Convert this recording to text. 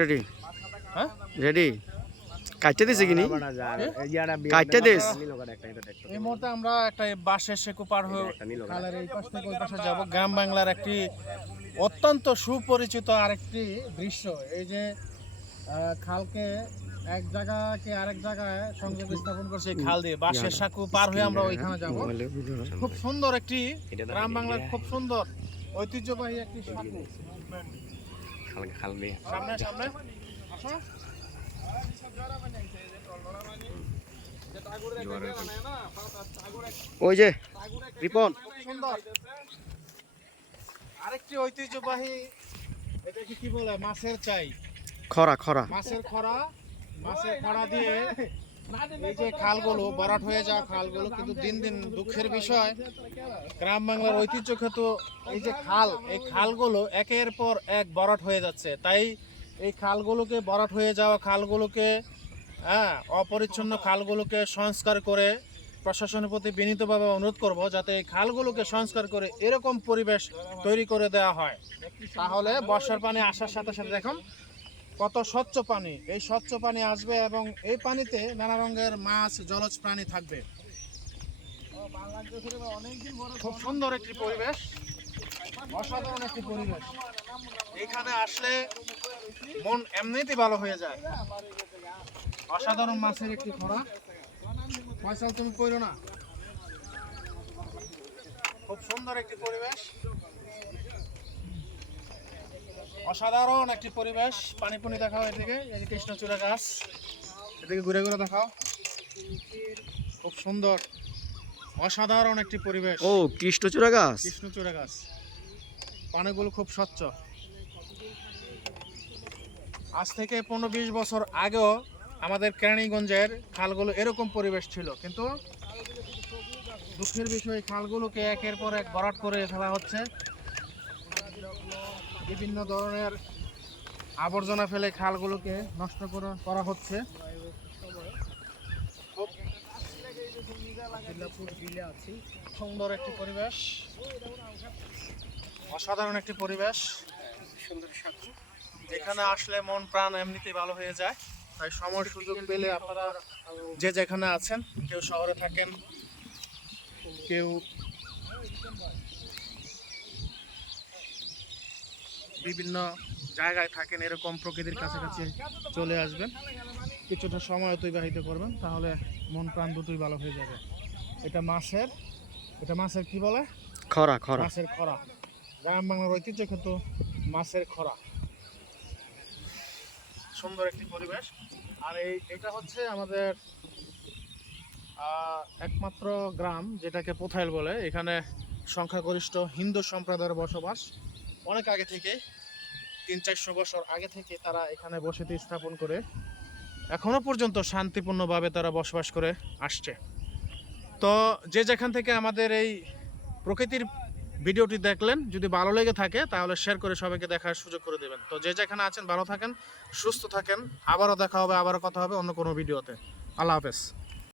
Ready ready কাটতে দিছে কিনি কাটতে দিস। এই মুহূর্তে আমরা একটা বাঁশের সেকু পার হয়ে খালের এই পাশ থেকে ওই পাশে যাব। গ্রাম বাংলার একটি অত্যন্ত সুপরিচিত আরেকটি দৃশ্য। এই যে খালকে এক জায়গাকে আরেক জায়গায় সংযোগ স্থাপন করছে এই খাল দিয়ে, বাঁশের সাঁকু পার হয়ে আমরা ওইখানে যাব। খুব সুন্দর একটি গ্রাম বাংলার খুব সুন্দর ঐতিহ্যবাহী একটি সাঁকু। সামনে সামনে আসো। ওই যে রিপন সুন্দর আরেকটি ঐতিহ্যবাহী, এটা কি বলে, মাছের চাই, খরা খরা মাছের খরা। মাছের খরা দিয়ে এই যে খালগুলো ভরাট হয়ে যাওয়া খালগুলো, কিন্তু দিন দিন দুঃখের বিষয় গ্রাম বাংলার ঐতিহ্যগত এই যে খাল, এই খালগুলো একের পর এক ভরাট হয়ে যাচ্ছে। তাই এই খালগুলোকে, ভরাট হয়ে যাওয়া খালগুলোকে, অপরিচ্ছন্ন খালগুলোকে সংস্কার করে প্রশাসনের প্রতি বিনীতভাবে অনুরোধ করব যাতে এই খালগুলোকে সংস্কার করে এরকম পরিবেশ তৈরি করে দেওয়া হয়। তাহলে বর্ষার পানি আসার সাথে সাথে দেখুন কত স্বচ্ছ পানি, এই স্বচ্ছ পানি আসবে এবং এই পানিতে নানা রঙের মাছ, জলজ প্রাণী থাকবে। খুব সুন্দর একটি পরিবেশ, অসাধারণ একটি পরিবেশ। এখানে আসলে মন এমনিতেই ভালো হয়ে যায়। অসাধারণ মাছের একটি খরা। ফয়সাল তুমি কইরো না, খুব সুন্দর একটি পরিবেশ, অসাধারণ একটি পরিবেশ। পানি পুনি দেখাও এদিকে, এই যে কৃষ্ণচূড়া গাছ, এদিকে ঘুরে ঘুরে দেখাও। খুব সুন্দর অসাধারণ একটি পরিবেশ। ও কৃষ্ণচূড়া গাছ, কৃষ্ণচূড়া গাছ, পানিগুলো খুব স্বচ্ছ। আজ থেকে 15-20 বছর আগেও আমাদের কেরানীগঞ্জের খালগুলো এরকম পরিবেশ ছিল, কিন্তু দুঃখের বিষয় খালগুলোকে একের পর এক ভরাট করে ফেলা হচ্ছে। বিভিন্ন ধরনের আবর্জনা ফেলে খালগুলোকে নষ্ট করা হচ্ছে। সুন্দর একটি পরিবেশ, অসাধারণ একটি পরিবেশ, যেখানে আসলে মন প্রাণ এমনিতেই ভালো হয়ে যায়। তাই সময় সুযোগ পেলে আপনারা যে যেখানে আছেন, কেউ শহরে থাকেন, কেউ বিভিন্ন জায়গায় থাকেন, এরকম প্রকৃতির কাছাকাছি চলে আসবেন, কিছুটা সময় অতিবাহিত করবেন, তাহলে মন প্রাণ দুটোই ভালো হয়ে যাবে। এটা মাছের কি বলে, খরা খরা, মাছের খরা। গ্রাম বাংলার ঐতিহ্য কিন্তু মাছের খরা। সুন্দর একটি পরিবেশ। আর এটা হচ্ছে আমাদের একমাত্র গ্রাম যেটাকে পোথাইল বলে। এখানে সংখ্যাগরিষ্ঠ হিন্দু সম্প্রদায়ের বসবাস। অনেক আগে থেকে, 300-400 বছর আগে থেকে তারা এখানে বসতি স্থাপন করে এখনো পর্যন্ত শান্তিপূর্ণভাবে তারা বসবাস করে আসছে। তো যে যেখান থেকে আমাদের এই প্রকৃতির ভিডিওটি দেখলেন, যদি ভালো লেগে থাকে তাহলে শেয়ার করে সবাইকে দেখার সুযোগ করে দেবেন। তো যে যেখানে আছেন ভালো থাকেন, সুস্থ থাকেন। আবারও দেখা হবে, আবারও কথা হবে অন্য কোনো ভিডিওতে। আল্লাহ হাফেজ।